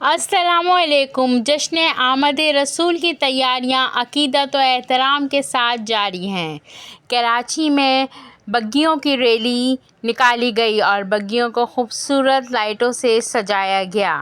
अस्सलामुअलैकुम। जश्न आमद रसूल की तैयारियां अकीदत व एहतराम के साथ जारी हैं। कराची में बग्गियों की रैली निकाली गई और बग्गियों को खूबसूरत लाइटों से सजाया गया।